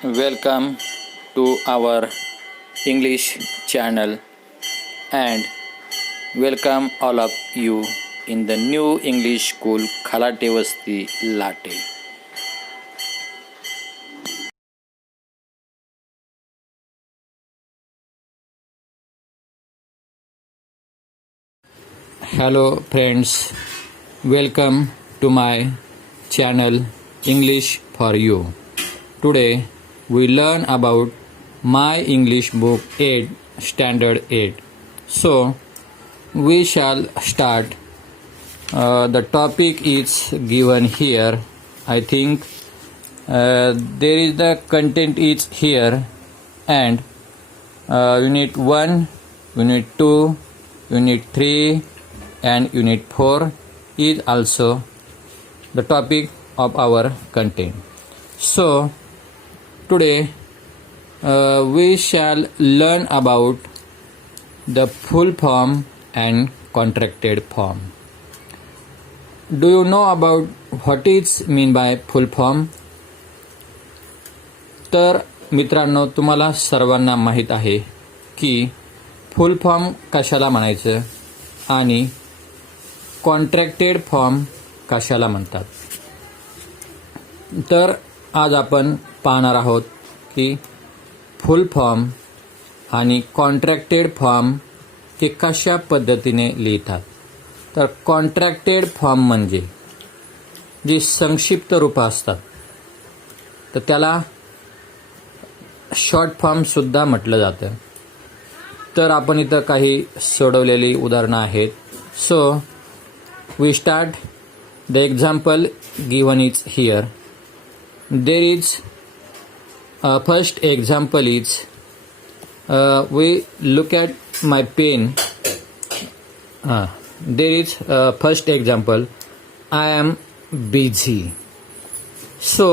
Welcome to our English channel and welcome all of you in the new English school Khalate Vasti Late. Hello friends, welcome to my channel English for You. Today we learn about my English book 8 standard 8. So we shall start. The topic is given here. I think there is the content is here, and unit 1, unit 2, unit 3 and unit 4 is also the topic of our content. So today we shall learn about the full form and contracted form. Do you know about what is mean by full form? तर मित्रांनो, तुम्हाला सर्वांना माहीत आहे की फुल form कशाला म्हणायचं आणि कॉन्ट्रॅक्टेड फॉर्म कशाला म्हणतात. तर आज आपण पाहणार आहोत की फुल फॉर्म आणि कॉन्ट्रॅक्टेड फॉर्म हे कशा पद्धतीने लिहितात. तर कॉन्ट्रॅक्टेड फॉर्म म्हणजे जी संक्षिप्त रूपं असतात तर त्याला शॉर्ट फॉर्मसुद्धा म्हटलं जातं. तर आपण इथं काही सोडवलेली उदाहरणं आहेत. So we start. The example given is here. There is first example is we look at my pen. There is first example, I am busy. So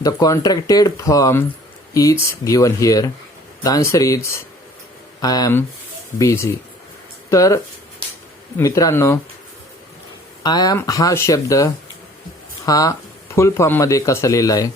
the contracted form is given here. The answer is I am busy. तर मित्रांनो, I am हा शब्द हा फुल फॉर्ममध्ये कसा लिहिला आहे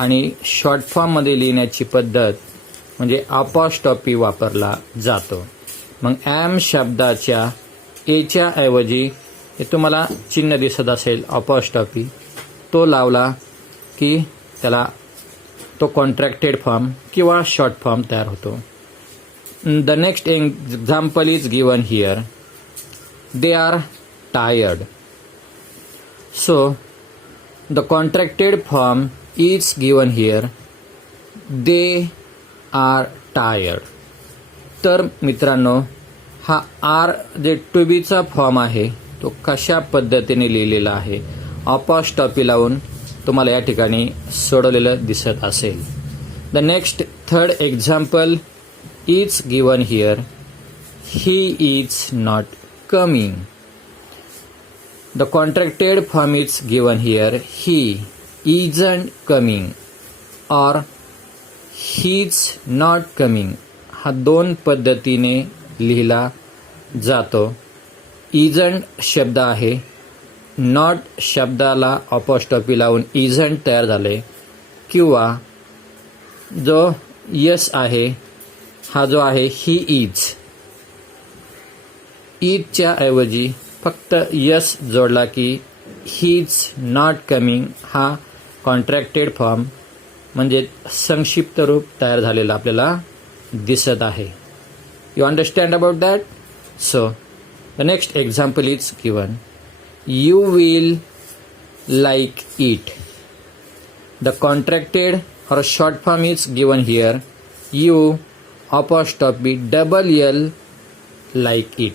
आणि शॉर्ट फॉर्ममध्ये लिहिण्याची पद्धत म्हणजे अपॉस्ट्रॉफी वापरला जातो. मग ॲम शब्दाच्या एच्या ऐवजी हे तुम्हाला चिन्ह दिसत असेल अपॉस्ट्रॉफी, तो लावला की त्याला तो कॉन्ट्रॅक्टेड फॉर्म किंवा शॉर्ट फॉर्म तयार होतो. The next example is given here. They are tired. So the contracted form is given here. They are tired. तर मित्रांनो, हा आर जे टू बीचा फॉर्म आहे तो कशा पद्धतीने लिहिलेला आहे अपॉस्ट्रॉफी लावून तुम्हाला या ठिकाणी सोडवलेलं दिसत असेल. The next third example is given here. He is not coming. The contracted form is given here. He isn't coming or he's not coming. हा दोन पद्धतीने लिहिला जातो. isn't शब्द आहे, not शब्दाला अपॉस्ट्रॉफी लावून isn't तयार झाले, किंवा जो yes आहे हा जो आहे he is, ईजच्या ऐवजी फक्त यस जोडला की ही इज नॉट कमिंग हा कॉन्ट्रॅक्टेड फॉर्म म्हणजे संक्षिप्त रूप तयार झालेला आपल्याला दिसत आहे. You understand about that. So the next example is given. You will like it. The contracted और short form is given here. You apostrophe double L like it.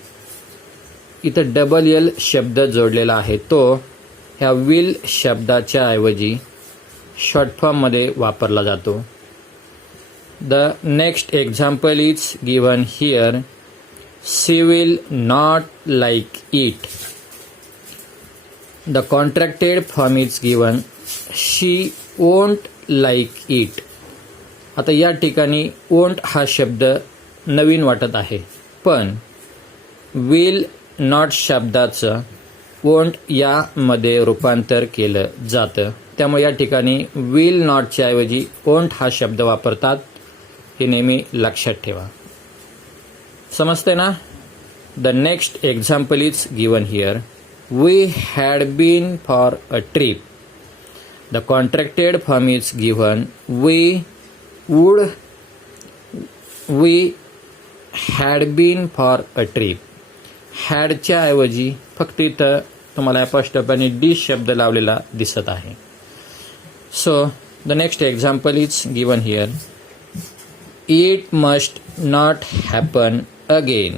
इथं डबल एल शब्द जोडलेला आहे, तो ह्या विल शब्दाच्या ऐवजी शॉर्ट फॉर्ममध्ये वापरला जातो. The next example is given here. She will not like it. The contracted form is given. She won't like it. आता या ठिकाणी वोंट हा शब्द नवीन वाटत आहे, पण विल नॉट शब्दाचं वोंट यामध्ये रूपांतर केलं जातं. त्यामुळे या ठिकाणी विल नॉटच्या ऐवजी वोंट हा शब्द वापरतात, हे नेहमी लक्षात ठेवा. समजतंय ना? The next example is given here. We had been for a trip. The contracted form is given. We had been for a trip. हॅडच्या ऐवजी फक्त इथं तुम्हाला अपॉस्ट्रोफी डी शब्द लावलेला दिसत आहे. So the next example is given here. It must not happen again.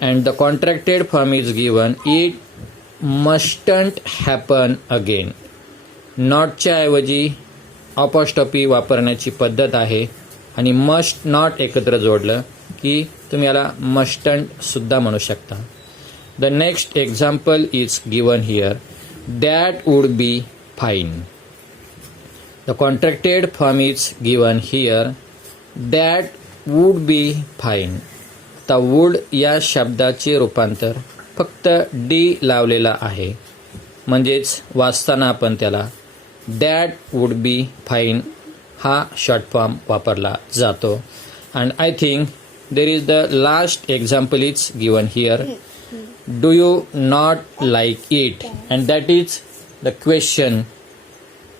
And the contracted form is given. It mustn't happen again. नॉटच्या ऐवजी अपॉस्ट्रोफी वापरण्याची पद्धत आहे आणि मस्ट नॉट एकत्र जोडलं की तुम्ही याला मस्टंट सुद्धा म्हणू शकता. The next example is given here. That would be fine. The contracted form is given here. That would be fine. आता वुड या शब्दाचे रूपांतर फक्त डी लावलेला आहे, म्हणजेच वाचताना आपण त्याला दॅट वुड बी फाईन हा शॉर्ट फॉर्म वापरला जातो. And I think there is the last example is given here. Do you not like it. And that is the question.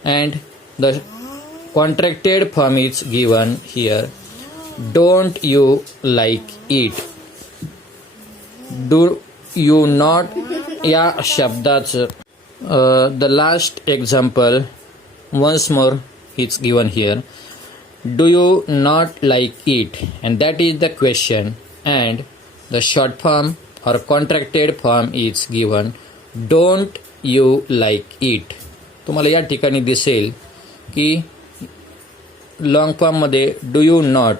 And the contracted form is given here. Don't you like it. Do you not या शब्दाचं the last example once more is given here. Do you not like it. And that is the question. And the short form or contracted form is given. Don't you like it. तुम्हाला या ठिकाणी दिसेल की long फॉर्ममध्ये do you not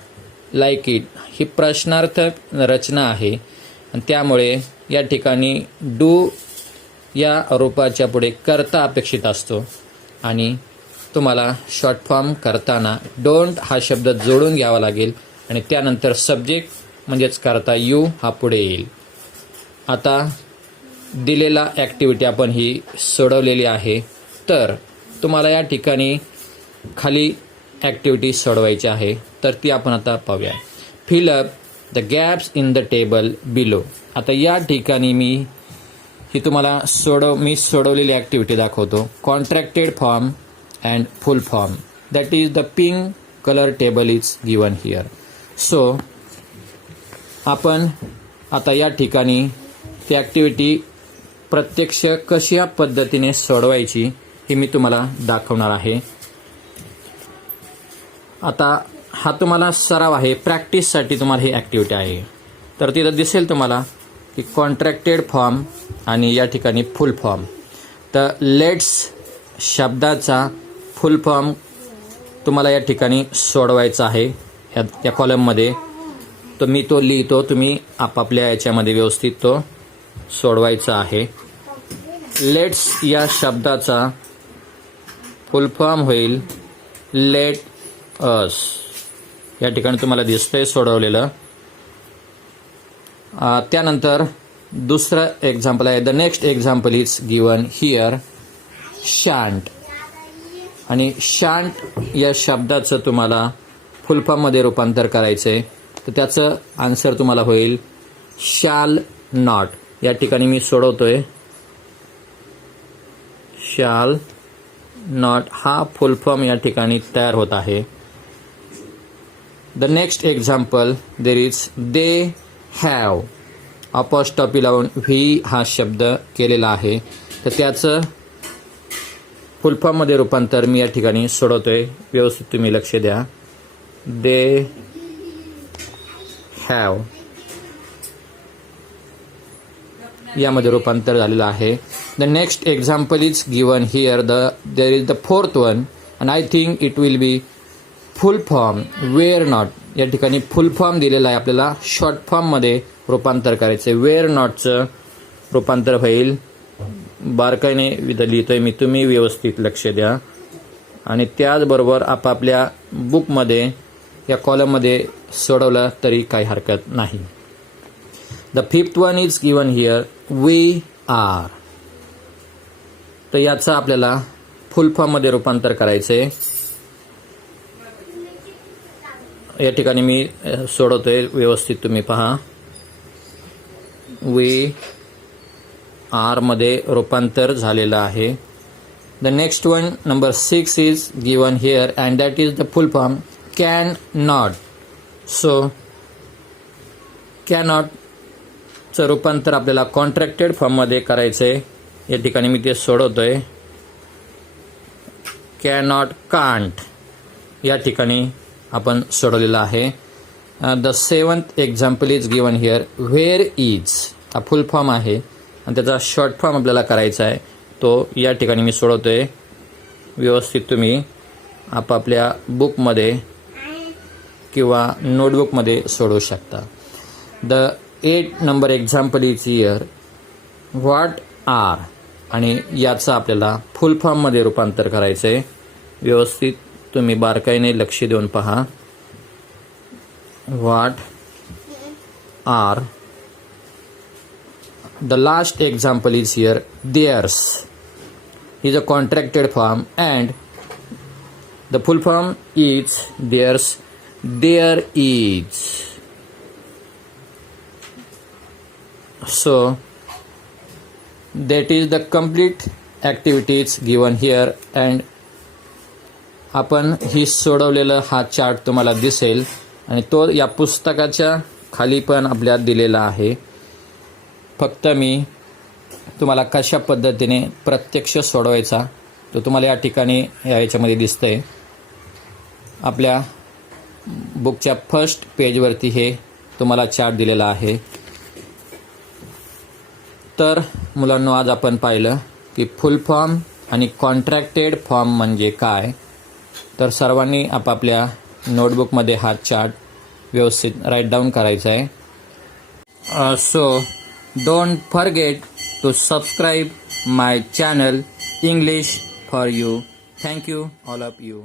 like it ही प्रश्नार्थक रचना आहे आणि त्यामुळे या ठिकाणी डू या रूपाच्या पुढे कर्ता अपेक्षित असतो आणि तुम्हाला शॉर्ट फॉर्म करताना डोंट हा शब्द जोडून घ्यावा लागेल आणि त्यानंतर सब्जेक्ट म्हणजेच कर्ता यू हा पुढे येईल. आता दिलेला ॲक्टिव्हिटी आपण ही सोडवलेली आहे, तर तुम्हाला या ठिकाणी खाली ॲक्टिव्हिटी सोडवायची आहे, तर ती आपण आता पाहूया. Fill up the gaps in the table below. आता या ठिकाणी मी तुम्हाला सोडवलेली ॲक्टिव्हिटी दाखवतो. Contracted form and full form. That is the pink colour table is given here. So आपण आता या ठिकाणी ती ॲक्टिव्हिटी प्रत्यक्ष कशा पद्धतीने सोडवायची हे मी तुम्हाला दाखवणार आहे. आता हा तुम्हाला सराव आहे, प्रॅक्टिससाठी तुम्हाला ही ॲक्टिव्हिटी आहे. तर तिथं दिसेल तुम्हाला की कॉन्ट्रॅक्टेड फॉर्म आणि या ठिकाणी फुल फॉर्म. तर लेट्स शब्दाचा फुल फॉर्म तुम्हाला या ठिकाणी सोडवायचा आहे या कॉलममध्ये. तर मी तो लिहितो, तुम्ही आपापल्या याच्यामध्ये व्यवस्थित तो सोडवायचा आहे. लेट्स या शब्दाचा फुल फॉर्म होईल लेट अस. या ठिकाणी तुम्हाला दिसतंय सोडवलेलं. त्यानंतर दुसरं एक्झाम्पल आहे. The next example is given here. Shan't. आणि शांट या शब्दाचं तुम्हाला फुल फॉर्ममध्ये रूपांतर करायचं आहे, तर त्याचं आन्सर तुम्हाला होईल शाल नॉट. या ठिकाणी मी सोडवतोय. शाल नॉट हा फुल फॉर्म या ठिकाणी तयार होत आहे. The next example there is they have. Apostrophe लावून व्ही हा शब्द केलेला आहे, तर त्याचं फुल फॉर्ममध्ये रूपांतर मी या ठिकाणी सोडवतोय. व्यवस्थित तुम्ही लक्ष द्या. दे हॅव यामध्ये रूपांतर झालेलं आहे. The next example is given here. There is the fourth one and I think it will be full form wear not. या ठिकाणी फुल फॉर्म दिलेला आहे, आपल्याला शॉर्ट फॉर्ममध्ये रूपांतर करायचं आहे. वेअर नॉटचं रूपांतर होईल. बारकाईने लिहितोय मी, तुम्ही व्यवस्थित लक्ष द्या. आणि त्याचबरोबर आपापल्या बुकमध्ये या कॉलममध्ये सोडवलं तरी काही हरकत नाही. The fifth one is given here. We are. तर याचं आपल्याला फुल फॉर्ममध्ये रूपांतर करायचं आहे. या ठिकाणी मी सोडवतोय, व्यवस्थित तुम्ही पहा. वी आर मध्ये रूपांतर झालेलं आहे. The next one number 6 is given here and that is the full form can not. So कॅनॉटचं रूपांतर आपल्याला कॉन्ट्रॅक्टेड फॉर्ममध्ये करायचं आहे. या ठिकाणी मी ते सोडवतोय. कॅनॉट कांट या ठिकाणी आपण सोडवलेलं आहे. The 7th example is given here where is. हा फुल फॉर्म आहे आणि त्याचा शॉर्ट फॉर्म आपल्याला करायचा आहे. तो या ठिकाणी मी सोडवतोय. व्यवस्थित तुम्ही आपापल्या बुकमध्ये किंवा नोटबुकमध्ये सोडवू शकता. The 8th number example is here what are. आणि याचं आपल्याला फुल फॉर्ममध्ये रूपांतर करायचं आहे. व्यवस्थित तुम्ही बारकाईने लक्ष देऊन पहा. What are. The last example is here there's is a contracted form and the full form is there's. There is. So that is the complete activities given here and आपण ही सोडवलेलं हा चार्ट तुम्हाला दिसेल आणि तो या पुस्तकाच्या खाली पण आपल्याला दिलेला आहे. फक्त मी तुम्हाला कशा पद्धतीने प्रत्यक्ष सोडवायचा तो तुम्हाला या ठिकाणी याच्यामध्ये दिसतंय. आपल्या बुकच्या फर्स्ट पेजवरती हे तुम्हाला चार्ट दिलेला आहे. तर मुलांनो, आज आपण पाहिलं की फुल फॉर्म आणि कॉन्ट्रॅक्टेड फॉर्म म्हणजे काय. तर सर्वांनी आपापल्या नोटबुकमध्ये हा चार्ट व्यवस्थित राईट डाऊन करायचा आहे. So don't forget to subscribe my channel English for you. Thank you all of you.